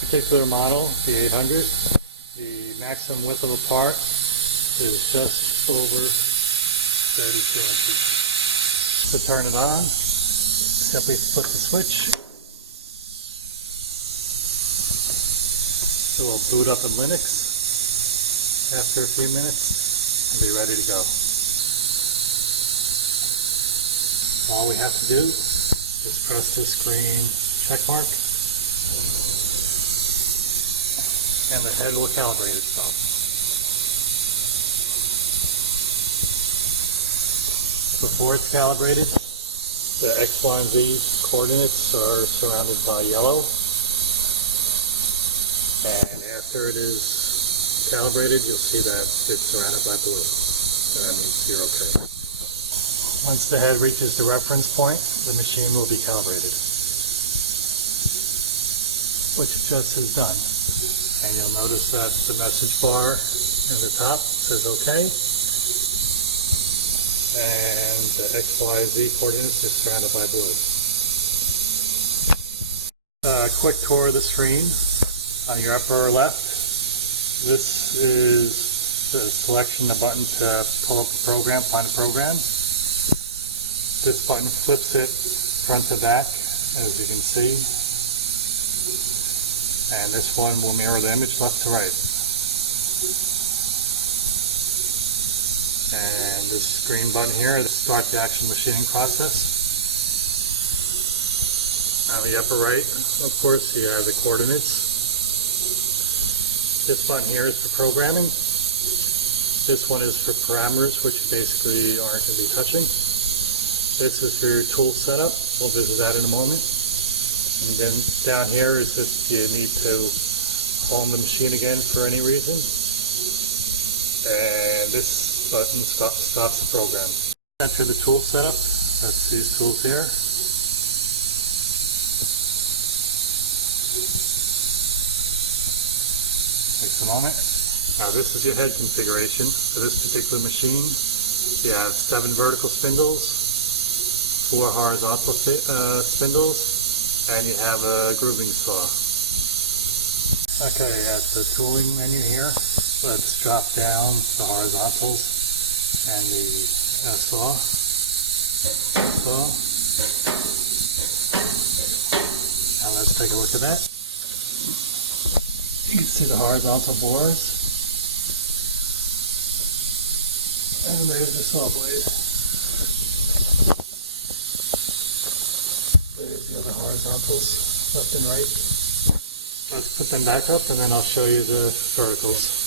Particular model, the 800, the maximum width of a part is just over 32 inches. To turn it on, simply flip the switch. It will boot up in Linux after a few minutes and be ready to go. All we have to do is press this green check mark and the head will calibrate itself. Before it's calibrated, the X, Y, and Z coordinates are surrounded by yellow, and after it is calibrated, you'll see that it's surrounded by blue. So that means you're okay. Once the head reaches the reference point, the machine will be calibrated, which it just has done. And you'll notice that the message bar in the top says OK, and the X, Y, Z coordinates is surrounded by blue. A quick tour of the screen. On your upper left, this is the selection of button to pull up the program, find a program. This button flips it front to back, as you can see. And this one will mirror the image left to right. And this green button here is start the actual machining process. On the upper right, of course, you have the coordinates. This button here is for programming. This one is for parameters, which you basically aren't going to be touching. This is for your tool setup. We'll visit that in a moment. And then down here is if you need to home the machine again for any reason. And this button stops the program. Enter the tool setup. That's these tools here. Takes a moment. Now this is your head configuration for this particular machine. You have 7 vertical spindles, 4 horizontal spindles, and you have a grooving saw. Okay, at the tooling menu here, let's drop down the horizontals and the saw. Now let's take a look at that. You can see the horizontal bores. And there's the saw blade. There's the other horizontals, left and right. Let's put them back up and then I'll show you the verticals.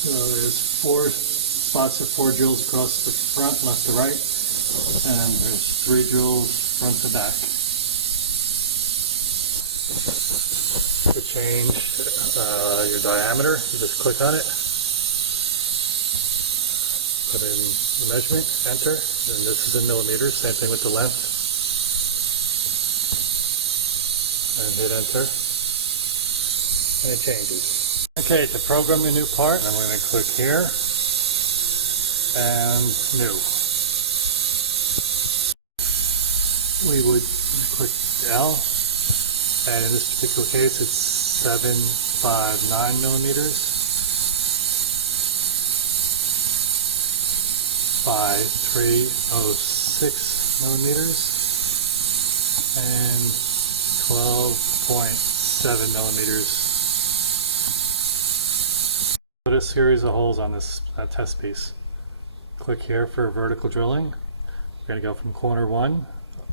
So there's 4 spots of 4 drills across the front, left to right, and there's 3 drills front to back. To change your diameter, you just click on it, put in the measurement, enter, and this is in millimeters, same thing with the length, and hit enter, and it changes. Okay, to program a new part, I'm going to click here, and new. We would click L, and in this particular case it's 759 millimeters by 306 millimeters and 12.7 millimeters. Put a series of holes on this test piece. Click here for vertical drilling. We're going to go from corner 1.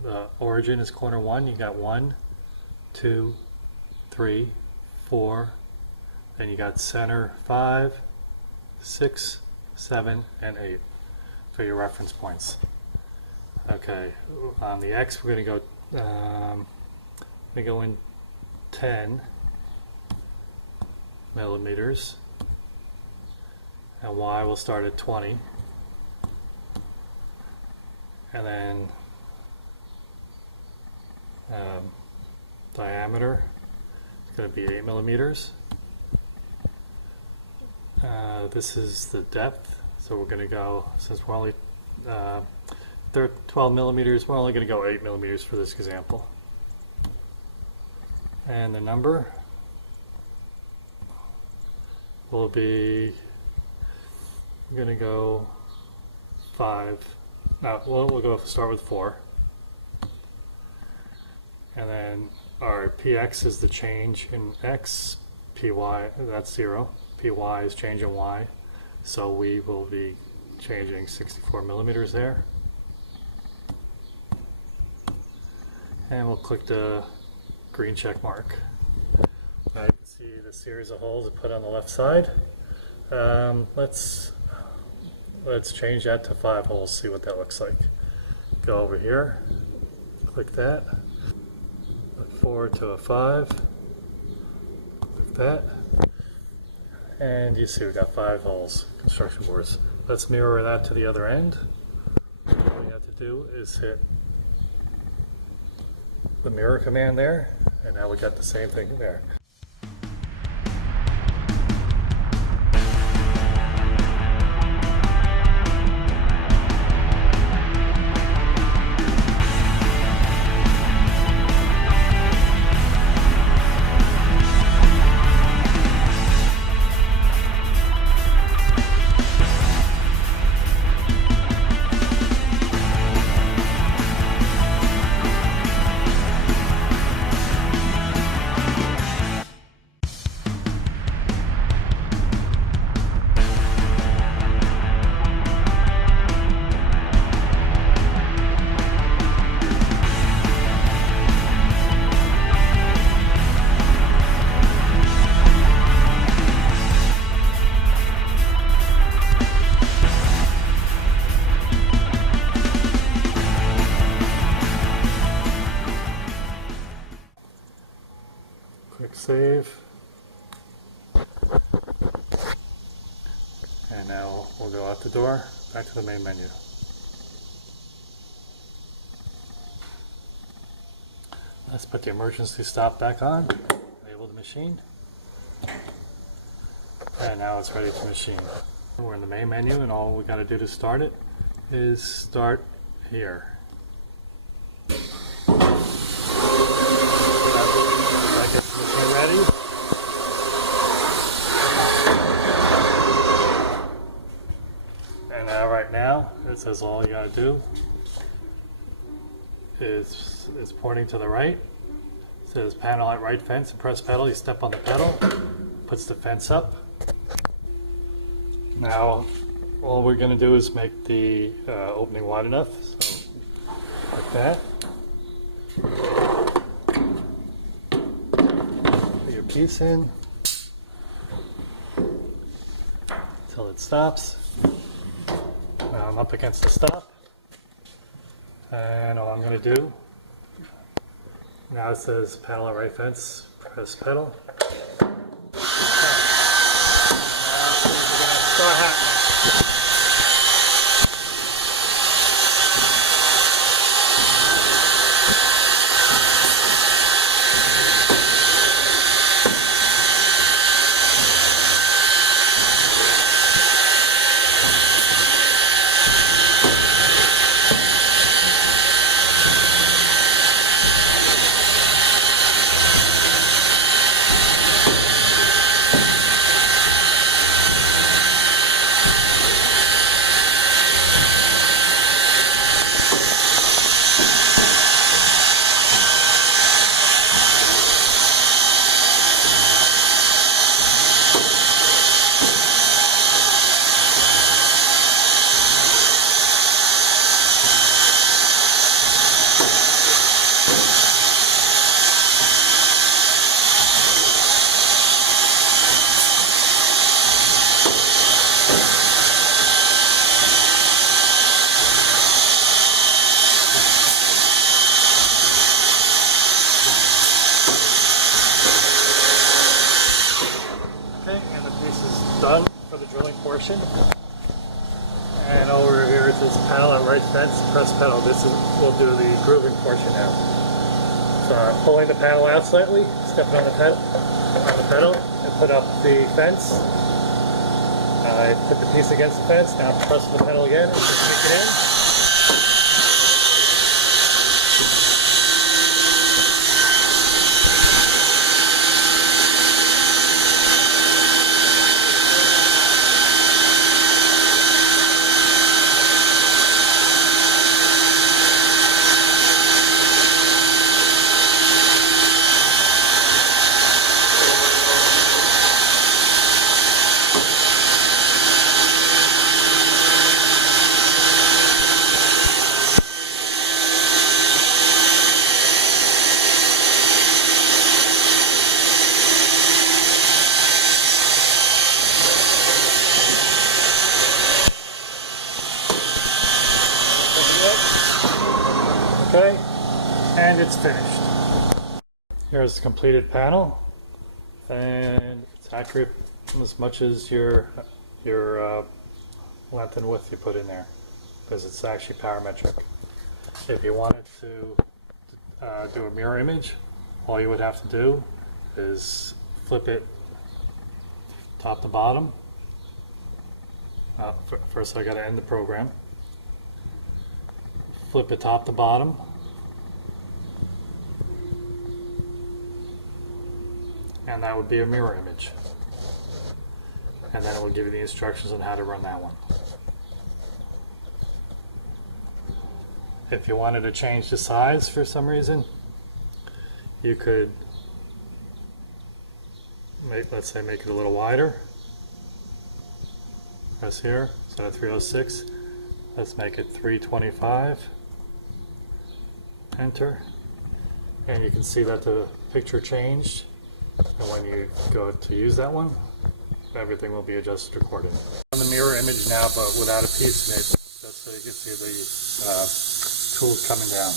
The origin is corner 1. You got 1, 2, 3, 4. Then you got center 5, 6, 7, and 8 for your reference points. Okay, on the X we're going to go in 10 millimeters, and Y will start at 20. And then diameter is going to be 8 millimeters. This is the depth So we're going to go, since we're only 12 millimeters, we're only going to go 8 millimeters for this example. And the number will be, I'm going to go 5. No, we'll start with 4. And then our px is the change in x, py, that's 0. Py is change in y. So we will be changing 64 millimeters there. And we'll click the green check mark. Now you can see the series of holes put on the left side. Let's change that to 5 holes, see what that looks like. Go over here, click that, look forward to a 5, click that, and you see we got 5 holes, construction boards. Let's mirror that to the other end. All you have to do is hit the mirror command there, and now we got the same thing there. Click save. And now we'll go out the door, back to the main menu. Let's put the emergency stop back on, enable the machine, and now it's ready to machine. We're in the main menu, and all we got to do to start it is start here. Ready? And now right now it says all you gotta do is pointing to the right. It says panel at right fence, and press pedal, you step on the pedal, puts the fence up. Now all we're gonna do is make the opening wide enough, so like that. Piece in until it stops. Now I'm up against the stop, and all I'm going to do now, it says panel at right fence, press pedal. Now we're going to start happening. Done for the drilling portion. And over here it says panel at right fence, press pedal. We'll do the grooving portion now. So I'm pulling the panel out slightly, stepping on the pedal, and put up the fence. I put the piece against the fence, now press the pedal again and just make it in. Okay, and it's finished. Here's the completed panel, and it's accurate as much as your length and width you put in there, because it's actually parametric. If you wanted to do a mirror image, all you would have to do is flip it top to bottom. First I got to end the program. Flip it top to bottom, and that would be a mirror image, and then it will give you the instructions on how to run that one. If you wanted to change the size for some reason, you could let's say make it a little wider. Press here, instead of 306, let's make it 325. Enter, and you can see that the picture changed, and when you go to use that one, everything will be adjusted accordingly. On the mirror image now, but without a piece in it, just so you can see the tools coming down.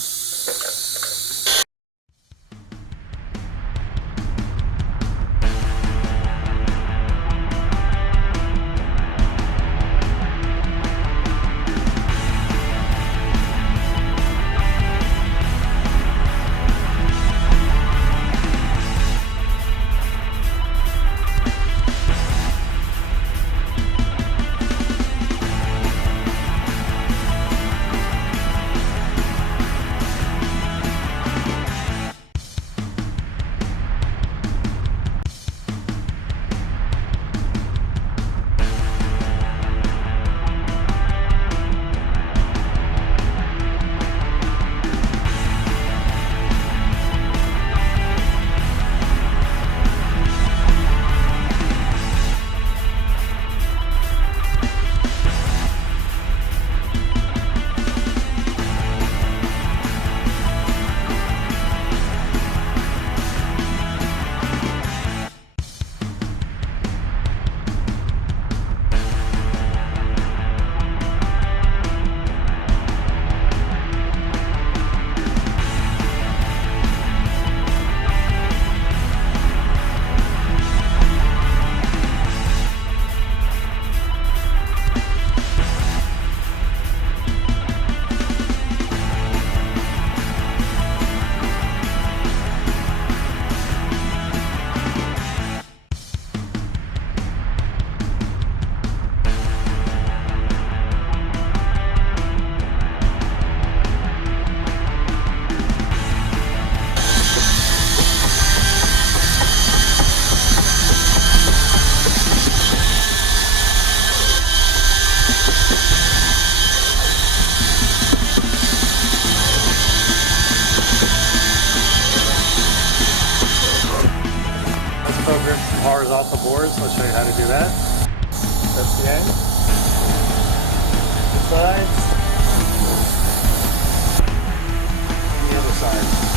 Horizontal boards, I'll show you how to do that. That's the end. The sides. And the other side.